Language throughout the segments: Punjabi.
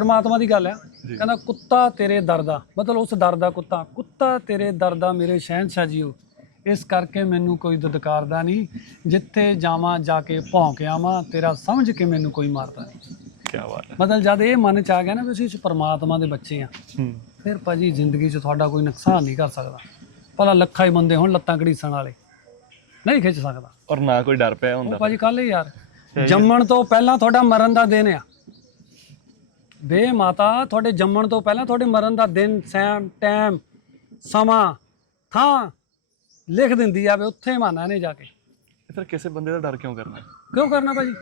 ਪਰਮਾਤਮਾ ਦੀ ਗੱਲ ਆ। ਕਹਿੰਦਾ ਕੁੱਤਾ ਤੇਰੇ ਦਰ ਦਾ। ਮਤਲਬ ਉਸ ਦਰ ਦਾ ਕੁੱਤਾ। ਕੁੱਤਾ ਤੇਰੇ ਦਰ ਦਾ ਮੇਰੇ ਸ਼ਹਿਨशाह ਜੀਓ। ਇਸ ਕਰਕੇ ਮੈਨੂੰ ਕੋਈ ਦੁਦਕਾਰਦਾ ਨਹੀਂ। ਜਿੱਥੇ ਜਾਵਾਂ ਜਾ ਕੇ ਭੌਂਕ ਆਵਾਂ ਤੇਰਾ ਸਮਝ ਕੇ ਮੈਨੂੰ ਕੋਈ ਮਾਰਦਾ ਨਹੀਂ। ਕੀ ਬਾਤ ਹੈ। ਮਤਲਬ ਜਦ ਇਹ ਮਨ ਚ ਆ ਗਿਆ ਨਾ ਵੀ ਅਸੀਂ ਪਰਮਾਤਮਾ ਦੇ ਬੱਚੇ ਆ ਫਿਰ ਭਾਜੀ ਜ਼ਿੰਦਗੀ 'ਚ ਤੁਹਾਡਾ ਕੋਈ ਨੁਕਸਾਨ ਨਹੀਂ ਕਰ ਸਕਦਾ। ਭਲਾ ਲੱਖਾਂ ਹੀ ਬੰਦੇ ਹੁਣ ਲੱਤਾਂ ਘੜੀਸਣ ਵਾਲੇ। ਨਹੀਂ ਖਿੱਚ ਸਕਦਾ। ਔਰ ਨਾ ਕੋਈ ਡਰ ਪਿਆ ਹੁੰਦਾ। ਉਹ ਭਾਜੀ ਕੱਲ ਹੀ ਯਾਰ ਜੰਮਣ ਤੋਂ ਪਹਿਲਾਂ ਤੁਹਾਡਾ ਮਰਨ ਦਾ ਦਿਨ ਆ। ਬੇ ਮਾਤਾ ਤੁਹਾਡੇ ਜੰਮਣ ਤੋਂ ਪਹਿਲਾਂ ਤੁਹਾਡੇ ਮਰਨ ਦਾ ਦਿਨ ਸੈਮ ਟਾਈਮ ਸਮਾਂ ਥਾਂ ਲਿਖ ਦਿੰਦੀ ਆ ਵੀ ਉੱਥੇ ਮਾਨਾ ਨੇ ਜਾ ਕੇ। ਫਿਰ ਕਿਸੇ ਬੰਦੇ ਦਾ ਡਰ ਕਿਉਂ ਕਰਨਾ? ਕਿਉਂ ਕਰਨਾ ਭਾਜੀ?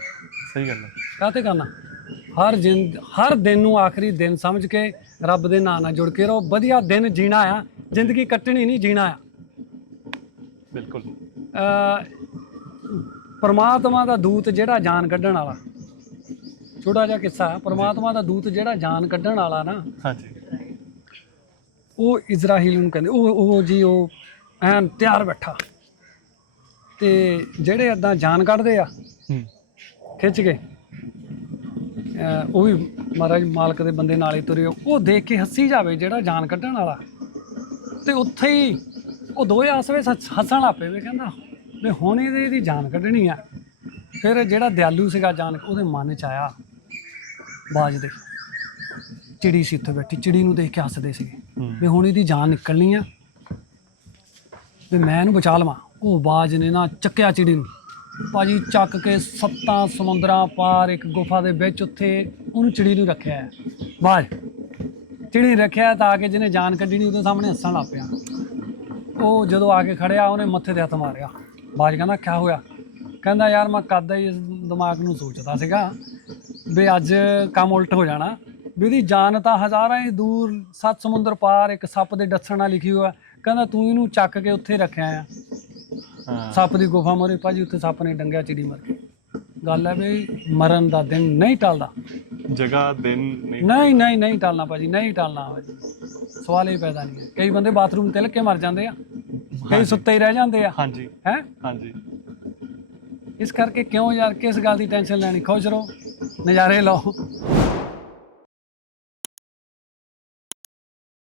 ਸਹੀ ਗੱਲ ਹੈ। ਕਾਤੇ ਕਰਨਾ? ਹਰ ਜਿੰਦ ਹਰ ਦਿਨ ਨੂੰ ਆਖਰੀ ਦਿਨ ਸਮਝ ਕੇ ਰੱਬ ਦੇ ਨਾਂ ਨਾਲ ਜੁੜ ਕੇ ਰਹੋ। ਵਧੀਆ ਦਿਨ ਜੀਣਾ ਆ ਜ਼ਿੰਦਗੀ ਕੱਟਣੀ ਨਹੀਂ ਜੀਣਾ ਆ। ਬਿਲਕੁਲ। ਅ ਪਰਮਾਤਮਾ ਦਾ ਦੂਤ ਜਿਹੜਾ ਜਾਨ ਕੱਢਣ ਵਾਲਾ। ਛੋਟਾ ਜਿਹਾ ਕਿੱਸਾ ਪਰਮਾਤਮਾ ਦਾ ਦੂਤ ਜਿਹੜਾ ਜਾਨ ਕੱਢਣ ਵਾਲਾ ਨਾ ਹਾਂਜੀ। ਉਹ ਇਜ਼ਰਾਈਲ ਨੂੰ ਕਹਿੰਦੇ ਉਹ ਉਹ ਜੀ ਉਹ ਐਨ ਤਿਆਰ ਬੈਠਾ। ਤੇ ਜਿਹੜੇ ਇਦਾਂ ਜਾਨ ਕੱਢਦੇ ਆ ਖਿੱਚ ਕੇ ਉਹ ਵੀ ਮਹਾਰਾਜ ਮਾਲਕ ਦੇ ਬੰਦੇ ਨਾਲੇ ਤੁਰੇ ਉਹ ਦੇਖ ਕੇ ਹੱਸੀ ਜਾਵੇ ਜਿਹੜਾ ਜਾਨ ਕੱਢਣ ਵਾਲਾ। ਤੇ ਉੱਥੇ ਹੀ ਉਹ ਦੋਏ ਆਸ ਵਿੱਚ ਹੱਸ- ਹੱਸਣ ਪਏ ਵੀ ਕਹਿੰਦਾ ਵੀ ਹੁਣ ਇਹਦੀ ਜਾਨ ਕੱਢਣੀ ਆ। ਫਿਰ ਜਿਹੜਾ ਦਿਆਲੂ ਸੀਗਾ ਜਾਨ ਉਹਦੇ ਮਨ ਚ ਆਇਆ। ਬਾਜ ਦੇ। ਚਿੜੀ ਸੀ ਉੱਥੇ ਬੈਠੀ ਚਿੜੀ ਨੂੰ ਦੇਖ ਕੇ ਹੱਸਦੇ ਸੀਗੇ। ਹੂੰ। ਵੀ ਹੁਣ ਇਹਦੀ ਜਾਨ ਨਿਕਲਣੀ ਆ। ਵੀ ਮੈਂ ਇਹਨੂੰ ਬਚਾ ਲਵਾਂ। ਉਹ ਬਾਜ ਨੇ ਨਾ ਚੱਕਿਆ ਚਿੜੀ ਨੂੰ। ਭਾਜੀ ਚੱਕ ਕੇ ਸੱਤਾਂ ਸਮੁੰਦਰਾਂ ਪਾਰ ਇੱਕ ਗੁਫਾ ਦੇ ਵਿੱਚ ਉੱਥੇ ਉਹਨੂੰ ਚਿੜੀ ਨੂੰ ਰੱਖਿਆ ਹੈ। ਬਾਜ ਚਿੜੀ ਰੱਖਿਆ ਤਾਂ ਕਿ ਜਿਹਨੇ ਜਾਨ ਕੱਢਣੀ ਉਹਦੇ ਸਾਹਮਣੇ ਹੱਸਣ ਲੱਗ ਪਿਆ। ਉਹ ਜਦੋਂ ਆ ਕੇ ਖੜਿਆ ਉਹਨੇ ਮੱਥੇ ਤੇ ਹੱਥ ਮਾਰਿਆ। ਬਾਜ ਕਹਿੰਦਾ ਕਿਆ ਹੋਇਆ? ਕਹਿੰਦਾ ਯਾਰ ਮੈਂ ਕਦ ਹੀ ਇਸ ਦਿਮਾਗ ਨੂੰ ਸੋਚਦਾ ਸੀਗਾ। ਵੀ ਅੱਜ ਕੰਮ ਉਲਟ ਹੋ ਜਾਣਾ। ਵੀ ਉਹਦੀ ਜਾਨ ਤਾਂ ਹਜ਼ਾਰਾਂ ਹੀ ਦੂਰ ਸੱਤ ਸਮੁੰਦਰ ਪਾਰ ਇੱਕ ਸੱਪ ਦੇ ਡੱਸਣ ਨਾਲ ਲਿਖੀ ਹੋਇਆ। ਕਹਿੰਦਾ ਤੂੰ ਇਹਨੂੰ ਚੱਕ ਕੇ ਉੱਥੇ ਰੱਖਿਆ ਆ। ਹਾਂ। ਸੱਪ ਦੀ ਗੁਫਾ ਮੋਰੇ ਭਾਜੀ ਉੱਥੇ ਸੱਪ ਨੇ ਡੰਗਿਆ ਚਿੜੀ ਮਰ ਗਈ ਗੱਲ ਹੈ ਵੀ ਮਰਨ ਦਾ ਦਿਨ ਨਹੀਂ ਟਲਦਾ। ਜਗ੍ਹਾ ਦਿਨ ਨਹੀਂ ਨਹੀਂ ਨਹੀਂ ਨਹੀਂ ਟਲਣਾ ਭਾਜੀ ਨਹੀਂ ਟਲਣਾ ਭਾਜੀ। ਸਵਾਲ ਹੀ ਪੈਦਾ ਨਹੀਂ ਹੈ। ਕਈ ਬੰਦੇ ਬਾਥਰੂਮ ਤਿਲਕ ਕੇ ਮਰ ਜਾਂਦੇ ਆ। ਕਈ ਸੁੱਤੇ ਹੀ ਰਹਿ ਜਾਂਦੇ ਆ। ਹਾਂਜੀ। ਹੈ? ਹਾਂਜੀ। ਇਸ ਕਰਕੇ ਕਿਉਂ ਯਾਰ ਕਿਸ ਗੱਲ ਦੀ ਟੈਨਸ਼ਨ ਲੈਣੀ? ਖੁਸ਼ ਰਹੋ। ਨਜ਼ਾਰੇ ਲਓ।